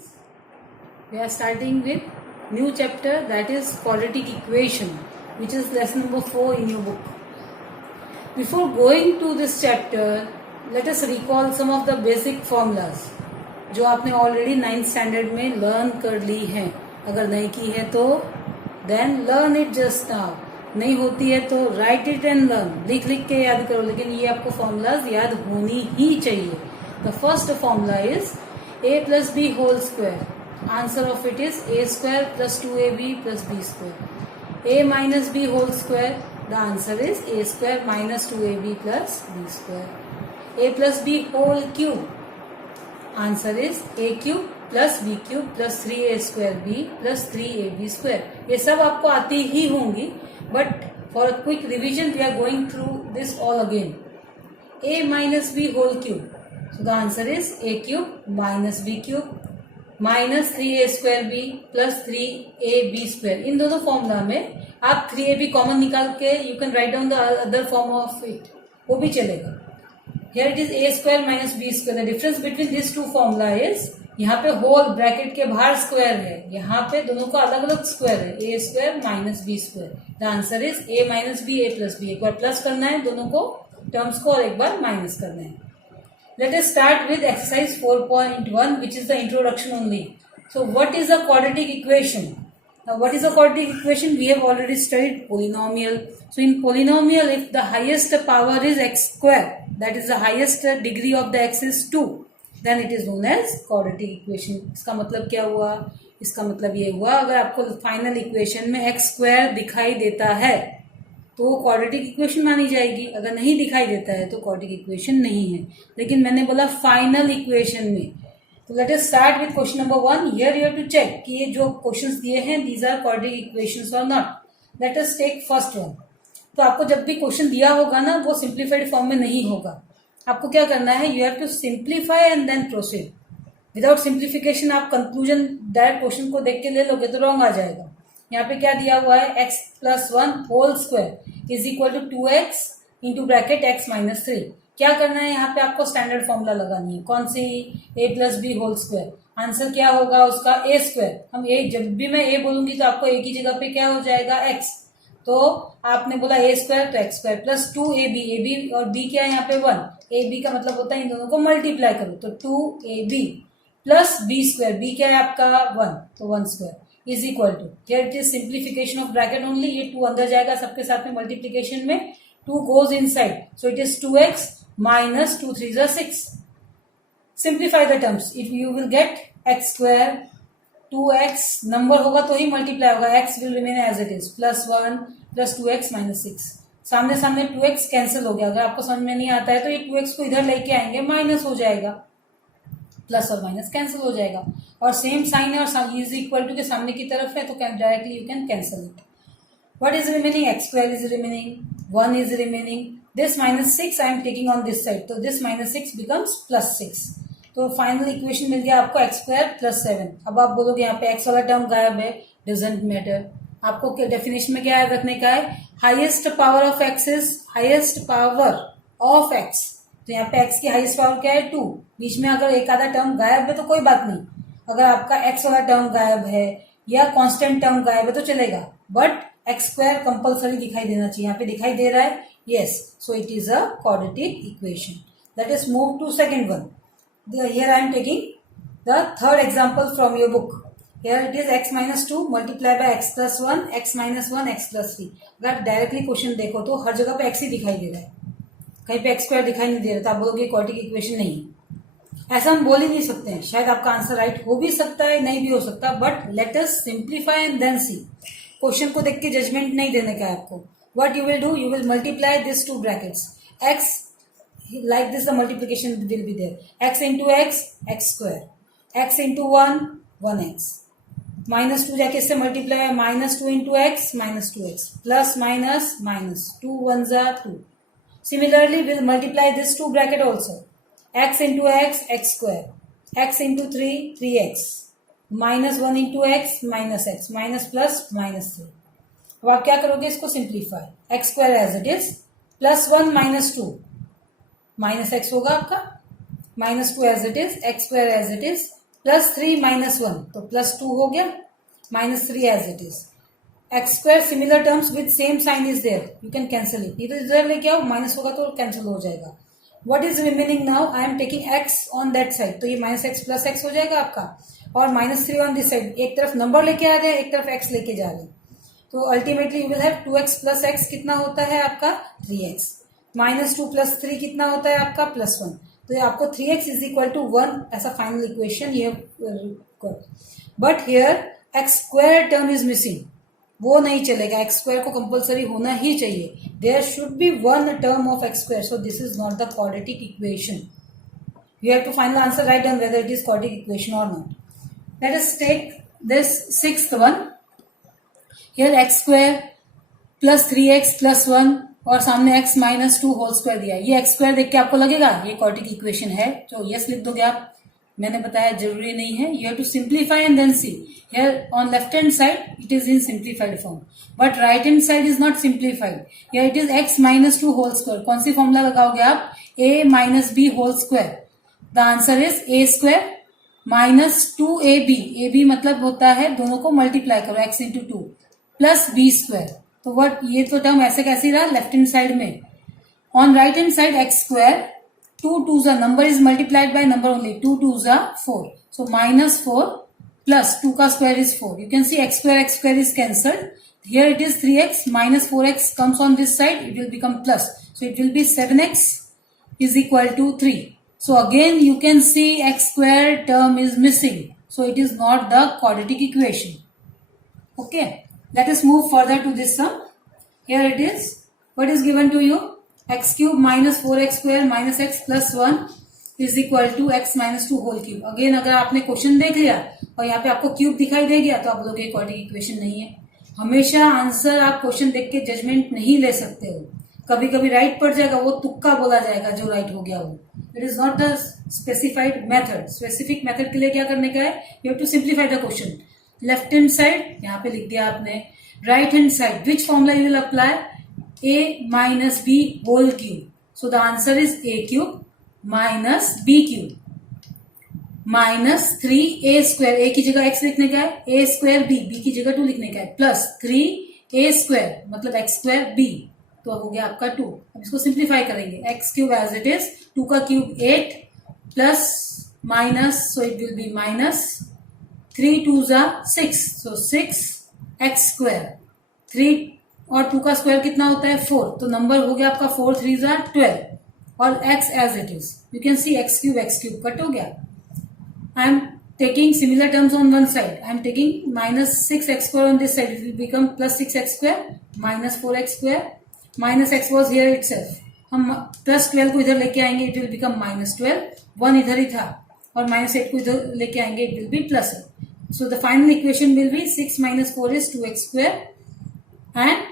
students, we are starting with new chapter, that is quadratic equation, which is lesson number 4 in your book. Before going to this chapter, let us recall some of the basic formulas जो आपने already 9th standard में learn कर ली हैं. अगर नहीं की है तो then learn it just now. नहीं होती है तो राइट इट एंड लर्न. लिख लिख के याद करो, लेकिन ये आपको फॉर्मूलाज याद होनी ही चाहिए. The first formula is a plus b whole square. Answer of it is a square plus 2ab plus b square. A minus b whole square. The answer is a square minus 2ab plus b square. A plus b whole cube. Answer is a cube plus b cube plus 3a square b plus 3ab square. ये सब आपको आती ही होंगी, but for a quick revision we are going through this all again. A minus b whole cube. So the answer is a cube minus b cube minus 3a square b plus 3ab square. इन दोनों formula में आप 3ab common निकाल के you can write down the other form of it, वो भी चलेगा. Here it is a square minus b square. The difference between these two formula is यहाँ पे होल ब्रैकेट के बाहर स्क्वायर है, यहाँ पे दोनों का अलग अलग स्क्वायर है. a square minus b square. The answer is a minus b a plus b. एक बार प्लस करना है दोनों को टर्म्स को और एक बार माइनस करना है. Let us start with exercise 4.1, which is the introduction only. So what is a quadratic equation? Now what is a quadratic equation? We have already studied polynomial. So in polynomial, if the highest power is x square, that is the highest degree of the x is 2, then it is known as quadratic equation. इसका मतलब क्या हुआ? इसका मतलब ये हुआ, अगर आपको फाइनल इक्वेशन में x स्क्वायर दिखाई देता है तो वो क्वाड्रेटिक इक्वेशन मानी जाएगी. अगर नहीं दिखाई देता है तो क्वाड्रेटिक इक्वेशन नहीं है. लेकिन मैंने बोला फाइनल इक्वेशन में. तो let us start with question number 1. Here you have to check कि ये जो क्वेश्चंस दिए हैं दीज आर क्वाड्रेटिक इक्वेशंस और not. Let us take first one. तो आपको जब भी क्वेश्चन दिया होगा ना, वो सिंप्लीफाइड फॉर्म में नहीं होगा. आपको क्या करना है, you have to simplify and then proceed. Without simplification आप कंक्लूजन डायरेक्ट क्वेश्चन को देख के ले लोगे तो रॉन्ग आ जाएगा. यहाँ पे क्या दिया हुआ है, x plus 1 whole square is equal to 2x into bracket x minus 3. क्या करना है, यहाँ पे आपको स्टैंडर्ड फॉर्मूला लगानी है. कौन सी? a plus B whole square. Answer क्या होगा उसका, a स्क्वायर. हम a, जब भी मैं a बोलूंगी तो आपको a की जगह पे क्या हो जाएगा, x. तो आपने बोला a स्क्वायर तो x स्क्वायर प्लस 2ab और b क्या है यहाँ पे 1. ab का मतलब होता है इन दोनों को मल्टीप्लाई करो तो 2ab plus b square. b क्या है आपका 1, तो 1 square is equal to, here it is simplification of bracket only. ये 2 अंदर जाएगा सबके साथ में मल्टीप्लीकेशन में, 2 goes inside, so it is 2x minus 2 3 6. Simplify the terms, if you will get x square 2x number होगा तो ही मल्टीप्लाई होगा, x will remain as it is plus 1 plus 2x minus 6. सामने सामने 2x कैंसिल हो गया. अगर आपको समझ में नहीं आता है तो ये 2x को इधर लेके आएंगे, माइनस हो जाएगा, प्लस और माइनस कैंसिल हो जाएगा. और सेम साइन है और इज इक्वल टू के सामने की तरफ है तो directly you can cancel it. What is remaining, x square is remaining, 1 is remaining, this minus 6 I am taking on this side, तो दिस माइनस 6 बिकम्स प्लस 6. तो फाइनल इक्वेशन मिल गया आपको एक्स स्क्वायर प्लस 7. अब आप बोलोगे यहाँ पे एक्स वाला टर्म गायब है, डजंट मैटर. आपको डेफिनेशन में क्या याद रखने का है, highest power of x is highest power of x. तो यहाँ पे एक्स की हाईएस्ट पावर क्या है 2. बीच में अगर एक आधा टर्म गायब है तो कोई बात नहीं. अगर आपका एक्स वाला टर्म गायब है या कांस्टेंट टर्म गायब है तो चलेगा, बट एक्स स्क्वायर कंपल्सरी दिखाई देना चाहिए. यहाँ पे दिखाई दे रहा है, yes, so it is a quadratic equation. Let us move to second one. Here I am taking the third example from your book. Here it is x minus 2 multiply by x plus 1 x minus 1 x plus 3. अगर directly question देखो तो हर जगह पे x ही दिखाई दे रहा है, कहीं पे एक्स स्क्वायर दिखाई नहीं दे रहा. तो आप बोलोगे क्वाड्रेटिक इक्वेशन नहीं है. ऐसा हम बोल ही नहीं सकते हैं. शायद आपका आंसर राइट हो भी सकता है, नहीं भी हो सकता, but let us simplify and then see. Question को देख के जजमेंट नहीं देने का है आपको. What you will do, you will multiply this 2 brackets. x like this the multiplication will be there. x into x x square, x into 1 1x, minus 2 जाके इससे multiply, minus 2 into x minus 2x plus minus minus 2 1 जा 2. Similarly, we'll multiply this 2 bracket also. X into x, x square. X into 3, 3x. Minus 1 into x, minus plus minus 3. अब आप क्या करोगे, इसको simplify. x square as it is, plus 1 minus 2. Minus x होगा आपका, minus 2 as it is, x square as it is, +3 -1 तो +2 हो गया, -3 as it is. X square similar terms with same sign is there, you can cancel it. इधर लेके आओ, minus होगा तो कैंसिल हो जाएगा. What is remaining now, I am taking x on that side, तो ये -x + x हो जाएगा आपका, और -3 ऑन दिस साइड. एक तरफ नंबर लेके आ रहे हैं, एक तरफ x लेके जा रहे हैं, तो ultimately you will have 2x + x कितना होता है आपका 3x. -2 + 3 कितना होता है आपका +1. तो ये आपको 3x = 1 ऐसा फाइनल इक्वेशन ये. But here x square term is missing, वो नहीं चलेगा. एक्स स्क्वायर को कंपल्सरी होना ही चाहिए. There should be one term of x square, so this is not the quadratic equation. You have to find the answer, write down whether it is quadratic equation or not. Let us take this sixth one. Here x square plus 3x plus 1 और सामने x minus 2 whole square दिया है. ये x square देख के आपको लगेगा ये क्वाड्रेटिक इक्वेशन है, तो यस लिख दोगे आप. मैंने बताया जरूरी नहीं है. You have to simplify and then see. Here on left hand side it is in simplified form, but right hand side is not simplified. Here it is x minus 2 whole square. कौन सी formula लगाओगे आप, a minus b whole square. The answer is a square minus 2ab. ab मतलब होता है दोनों को multiply करो, x into 2 plus b square. तो व्हाट, ये तो टर्म ऐसे कैसे रहा लेफ्ट हैंड साइड में. On right hand side x square 2 2s number is multiplied by number only, 2 2s 4, so -4 plus 2 का square is 4. You can see x square is cancelled. Here it is 3x minus 4x comes on this side, it will become plus, so it will be 7x is equal to 3. So again you can see x square term is missing, so it is not the quadratic equation. Okay, let us move further to this sum. Here it is, what is given to you, x cube minus 4x square minus x plus 1 is equal to x minus 2 whole cube. Again अगर आपने question देख लिया और यहाँ पे आपको cube दिखाई दे गया तो आप बोलोगे क्वाड्रेटिक इक्वेशन नहीं है. हमेशा आंसर आप क्वेश्चन देख के जजमेंट नहीं ले सकते हो. कभी कभी राइट पड़ जाएगा, वो तुक्का बोला जाएगा जो राइट हो गया वो. It is not the specified method. Specific method के लिए क्या करने का है, you have to simplify the question. Left hand side यहाँ पे लिख दिया आपने, right hand side which formula you will apply, a minus b whole cube. So the answer is a cube minus b cube minus 3a square. a की जगह x लिखने का है, a square b की जगह 2 लिखने का है, प्लस 3a square मतलब x square b, तो हो गया आपका 2. अब इसको सिंप्लीफाई करेंगे, x cube as it is, 2 का cube 8 plus minus, so it will be minus 3 2s 6, सो 6x स्क्वायर. 3 और 2 का स्क्वायर कितना होता है 4, तो नंबर हो गया आपका 4 3s 12 और x as it is. You can see x cube cut हो गया. I am taking similar terms on one side. I am taking minus 6x square on this side. It will become plus 6x square minus 4x square. Minus x was here itself. हम plus 12 को इधर लेके आएंगे, it will become minus 12. 1 इधर ही था और minus 8 को इधर लेके आएंगे, it will be plus 8. So the final equation will be 6 minus 4 is 2x square and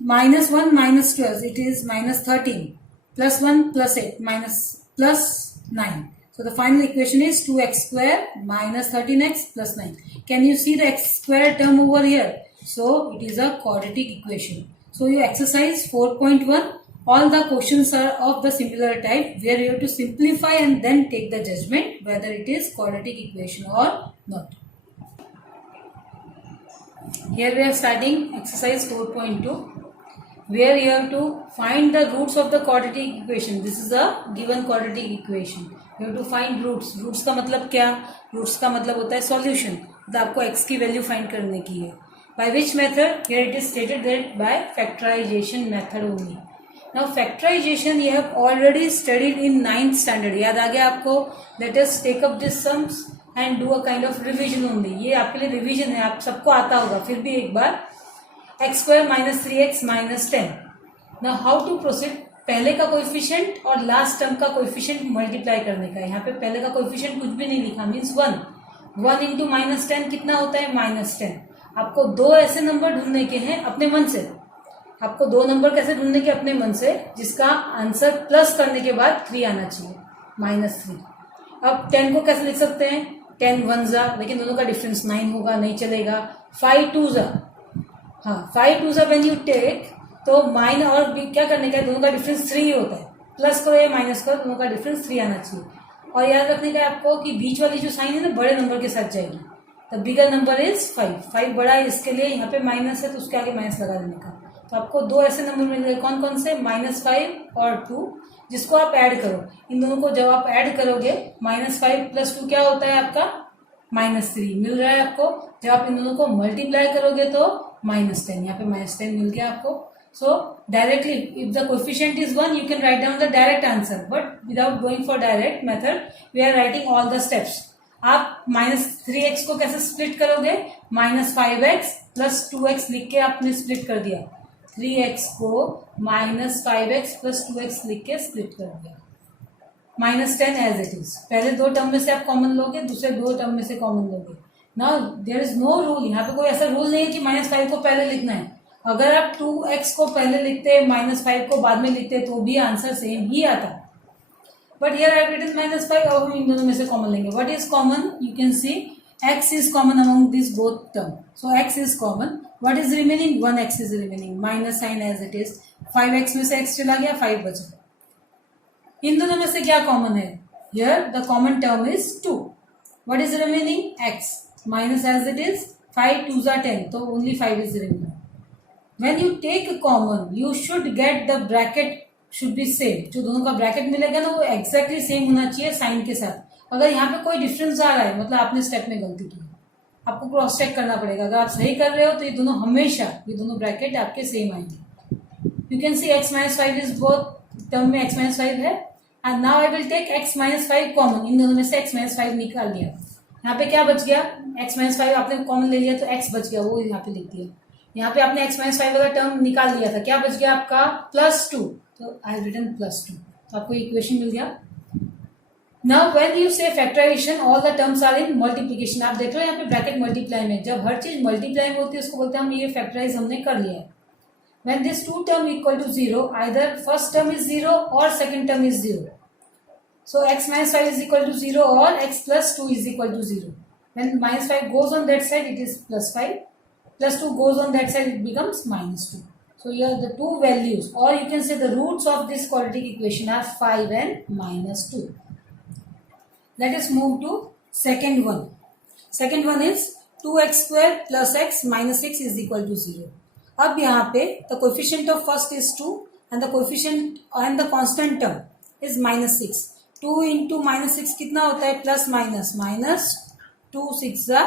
minus 1 minus 12 it is minus 13 plus 1 plus 8 minus plus 9. So the final equation is 2x square minus 13x plus 9. Can you see the x square term over here? So it is a quadratic equation. So you exercise 4.1. All the questions are of the similar type where you have to simplify and then take the judgment whether it is quadratic equation or not. Here we are starting exercise 4.2 where you have to find the roots of the quadratic equation. This is a given quadratic equation. You have to find roots. Roots का मतलब क्या? Roots का मतलब होता है solution. तो आपको x की वैल्यू फाइंड करने की है. By which method? Here it is stated that by factorization method only. Now factorization you have already studied in 9th standard. याद आ गया आपको? Let us take up these sums and do a kind of revision only. ये आपके लिए revision है, आप सबको आता होगा. फिर भी एक बार x square minus 3x minus 10. Now how to proceed? पहले का कोएफिशिएंट और लास्ट टर्म का कोएफिशिएंट मल्टीप्लाई करने का. यहाँ पे पहले का कोएफिशिएंट कुछ भी नहीं लिखा, मीन्स 1. 1 इंटू माइनस 10 कितना होता है माइनस 10. आपको दो ऐसे नंबर ढूंढने के हैं अपने मन से. आपको दो नंबर कैसे ढूंढने के अपने मन से, जिसका आंसर प्लस करने के बाद 3 आना चाहिए, -3. अब 10 को कैसे लिख सकते हैं, 10 1s, लेकिन दोनों का डिफरेंस 9 होगा, नहीं चलेगा. 5 2s, हाँ 5 2s व्हेन यू टेक, तो माइन और क्या करने का है, दोनों का डिफरेंस 3 होता है. प्लस करो या माइनस करो, दोनों का डिफरेंस 3 आना चाहिए. और याद रखने का आपको कि बीच वाली जो साइन है ना बड़े नंबर के साथ जाएगी। द बिगर नंबर इज 5, 5 बड़ा है इसके लिए यहाँ पे माइनस है तो उसके आगे माइनस लगा देने का। तो आपको दो ऐसे नंबर मिल गए, कौन कौन से, -5 और 2, जिसको आप ऐड करो। इन दोनों को जब आप ऐड करोगे -5 + 2 क्या होता है आपका -3 मिल रहा है आपको। जब आप इन दोनों को मल्टीप्लाई करोगे तो -10, यहाँ पे -10 मिल गया आपको। So directly, if the coefficient is 1, you can write down the direct answer. But without going for direct method, we are writing all the steps. आप -3x को कैसे स्प्लिट करोगे, -5x + 2x लिख के आपने स्प्लिट कर दिया। 3x को -5x + 2x लिख के स्प्लिट कर दिया। -10 एज इट इज। पहले दो टर्म में से आप कॉमन लोगे, दूसरे दो टर्म में से कॉमन लोगे। Now there is no rule, यहाँ पे कोई ऐसा रूल नहीं है कि -5 को पहले लिखना है। अगर आप 2x को पहले लिखते, -5 को बाद में लिखते तो भी आंसर सेम ही आता। But here I have written -5, और हम इन दोनों में से कॉमन लेंगे। What is common, you can see x is common among this both term, so x is common. What is remaining, 1x is remaining, minus sign as it is. 5x में से x चला गया, 5 बचा। इन दोनों में से क्या कॉमन है, here the common term is 2। What is remaining, x, minus as it is, 5 2s are 10, तो only 5 is remaining. When you take a common, you should get the bracket should be same. जो दोनों का bracket मिलेगा ना वो exactly same होना चाहिए sign के साथ। अगर यहाँ पे कोई डिफरेंस आ रहा है मतलब आपने स्टेप में गलती की, आपको क्रॉस चेक करना पड़ेगा। अगर आप सही कर रहे हो तो ये दोनों हमेशा, ये दोनों ब्रैकेट आपके सेम आएंगे। You can see x -5 is both term में x -5 है। And now I will take x -5 common. इन दोनों में से x -5 निकाल लिया, यहाँ पे क्या बच गया, x -5 आपने कॉमन ले लिया तो x बच गया, वो यहाँ पे लिख दिया। यहाँ पे आपने x -5 वाला टर्म निकाल लिया था, क्या बच गया आपका, +2, तो आई हैव रिटन +2, तो आपको इक्वेशन मिल गया। Now when you say factorization all the terms are in multiplication, आप देख रहे हो यहाँ पे ब्रैकेट मल्टीप्लाई में, जब हर चीज मल्टीप्लाई में होती है उसको बोलते हैं हम ये फैक्टराइज हमने कर लिया है। When this two term equal to 0, either first term is 0 और second term is 0, so x -5 is equal to 0 और x + 2 is equal to 0। When -5 goes on that side it is +5, +2 goes on that side, it becomes -2. So here the two values, or you can say the roots of this quadratic equation are 5 and -2. Let us move to second one. Second one is 2x² + x - 6 is equal to 0. अब यहाँ पे the coefficient of first is 2 and the coefficient and the constant term is -6. 2 into -6 कितना होता है, plus minus, -2 6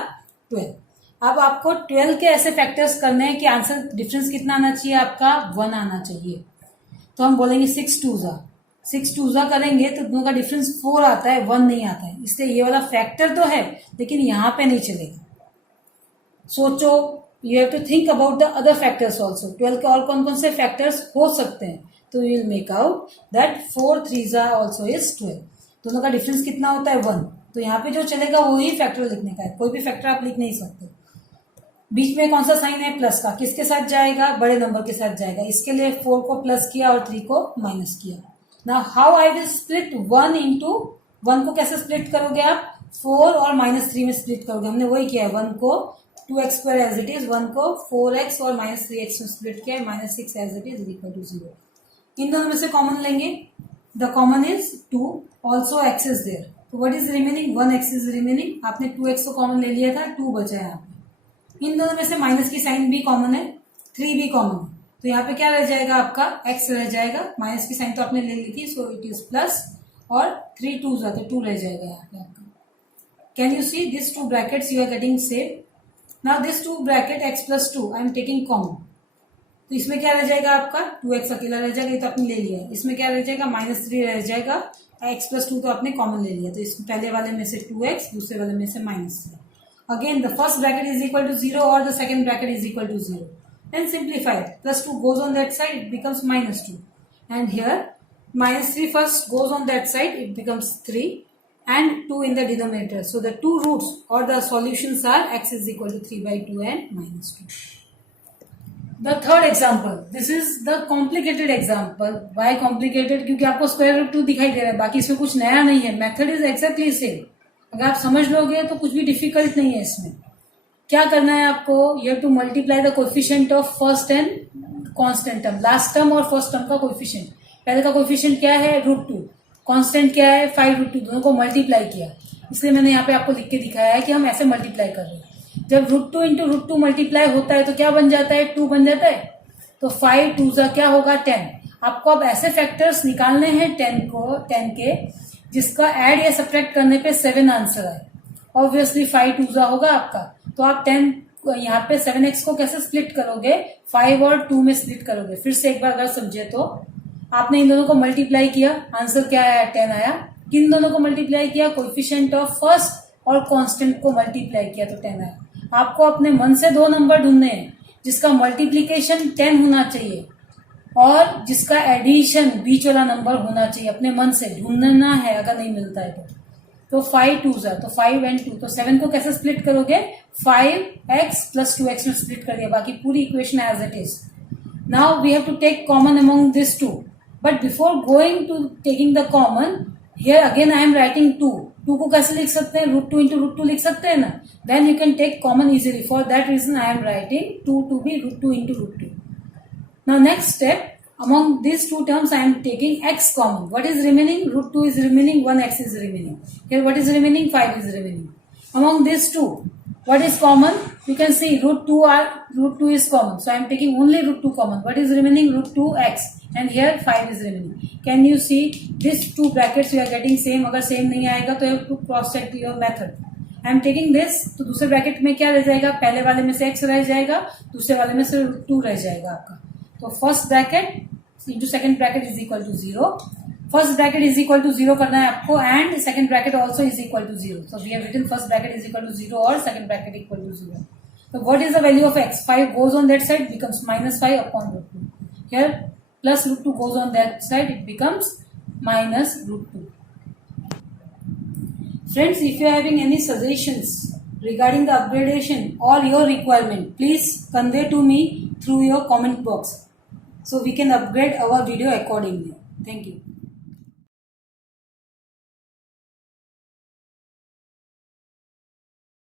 12। अब आपको 12 के ऐसे फैक्टर्स करने हैं कि आंसर डिफरेंस कितना आना चाहिए आपका, 1 आना चाहिए। तो हम बोलेंगे 6 2s करेंगे तो दोनों का डिफरेंस 4 आता है, 1 नहीं आता है। इसलिए ये वाला फैक्टर तो है लेकिन यहाँ पे नहीं चलेगा। सोचो, you have to think about the other factors also. 12 के और कौन कौन से फैक्टर्स हो सकते हैं, तो you will make out that 4 3s also is 12। दोनों का डिफरेंस कितना होता है, 1। तो यहाँ पे जो चलेगा वही फैक्टर लिखने का है, कोई भी फैक्टर आप लिख नहीं सकते। बीच में कौन सा साइन है, प्लस का, किसके साथ जाएगा, बड़े नंबर के साथ जाएगा। इसके लिए 4 को प्लस किया और 3 को माइनस किया। Now how I will split 1 into 1 को कैसे स्प्लिट करोगे आप, 4 और -3 में स्प्लिट करोगे। हमने वही किया है, 1 को 2x² एज इट इज, 1 को 4x और -3x में स्प्लिट किया है, -6 as it is equal to 0। इन दोनों में से कॉमन लेंगे, the common is 2, also x is there, तो what is remaining, 1x is remaining. आपने 2x को कॉमन ले लिया था, 2 बचा है यहाँ पे। इन दोनों में से माइनस की साइन भी कॉमन है, 3 भी कॉमन है, तो यहाँ पे क्या रह जाएगा आपका, x रह जाएगा। माइनस की साइन तो आपने ले ली थी, सो इट इज प्लस, और 3 2s आते, 2 रह जाएगा यहाँ पे आपका। Can you see this 2 brackets you are getting same. Now this 2 bracket x + 2 I am taking common, तो इसमें क्या रह जाएगा आपका, 2x अकेला रह जाएगा, ये तो आपने ले लिया है। इसमें क्या रह जाएगा, -3 रह जाएगा, x + 2 तो आपने कॉमन ले लिया, तो इस पहले वाले में से 2x, दूसरे वाले में से -3। Again, the first bracket is equal to 0 or the second bracket is equal to 0. Then simplify it. +2 goes on that side, it becomes -2. And here, -3 first goes on that side, it becomes 3. And 2 in the denominator. So the two roots or the solutions are x is equal to 3/2 and -2. The third example. This is the complicated example. Why complicated? क्योंकि आपको √2 दिखाई दे रहा है, बाकी इसमें कुछ नया नहीं है। Method is exactly same. अगर आप समझ लोगे तो कुछ भी डिफिकल्ट नहीं है इसमें। क्या करना है आपको, you have to multiply the coefficient of first and constant term, last term और फर्स्ट टर्म का कोएफिशिएंट। पहले का कोएफिशिएंट क्या है, √2, कांस्टेंट क्या है 5√2, दोनों को मल्टीप्लाई किया, इसलिए मैंने यहाँ पे आपको लिख के दिखाया है कि हम ऐसे मल्टीप्लाई कर रहे हैं। जब √2 इंटू √2 मल्टीप्लाई होता है तो क्या बन जाता है, 2 बन जाता है। तो 5 2 क्या होगा 10। आपको अब ऐसे फैक्टर्स निकालने हैं 10 के जिसका ऐड या सब्ट्रैक्ट करने पे 7 आंसर आए। ऑब्वियसली 5 2 होगा आपका, तो आप 10 यहाँ पे 7x को कैसे स्प्लिट करोगे, 5 और 2 में स्प्लिट करोगे। फिर से एक बार अगर समझे तो आपने इन दोनों को मल्टीप्लाई किया, आंसर क्या आया 10 आया। किन दोनों को मल्टीप्लाई किया, कोएफिशिएंट ऑफ फर्स्ट और कांस्टेंट को मल्टीप्लाई किया तो 10 आया। आपको अपने मन से 2 नंबर ढूंढने हैं जिसका मल्टीप्लीकेशन 10 होना चाहिए और जिसका एडिशन बीच वाला नंबर होना चाहिए। अपने मन से ढूंढना है, अगर नहीं मिलता है तो 5 2 तो 5 and 2, तो 7 को कैसे स्प्लिट करोगे, 5x plus 2x में स्प्लिट कर दिया, बाकी पूरी equation as it is. Now we have to take common among this 2, but before going to taking the common, here again I am writing 2 को कैसे लिख सकते हैं, √2 into √2 लिख सकते हैं ना, then you can take common easily. For that reason I am writing 2 to be √2 into √2. Now next step, among these two terms I am taking x common. What is remaining? √2 is remaining, 1x is remaining. Here what is remaining? 5 is remaining. Among these two, what is common? You can see √2 is common. So I am taking only √2 common. What is remaining? √2x. And here 5 is remaining. Can you see these two brackets you are getting same? अगर same नहीं आएगा तो you have to cross check your method. I am taking this, तो दूसरे bracket में क्या रह जाएगा, पहले वाले में से x रह जाएगा, दूसरे वाले में से √2 रह जाएगा आपका। तो first bracket into second bracket is equal to 0। First bracket is equal to 0 करना है आपको, and second bracket also is equal to 0। So we have written first bracket is equal to 0 और सेकंड ब्रैकेट इक्वल टू 0। तो what is the value of x? 5 goes on that side, becomes -5 upon √2. Here plus √2 goes on that side, it becomes minus √2. Friends, if you are having any suggestions regarding the upgradation or your requirement, please convey to me through your comment box, so we can upgrade our video accordingly. Thank you.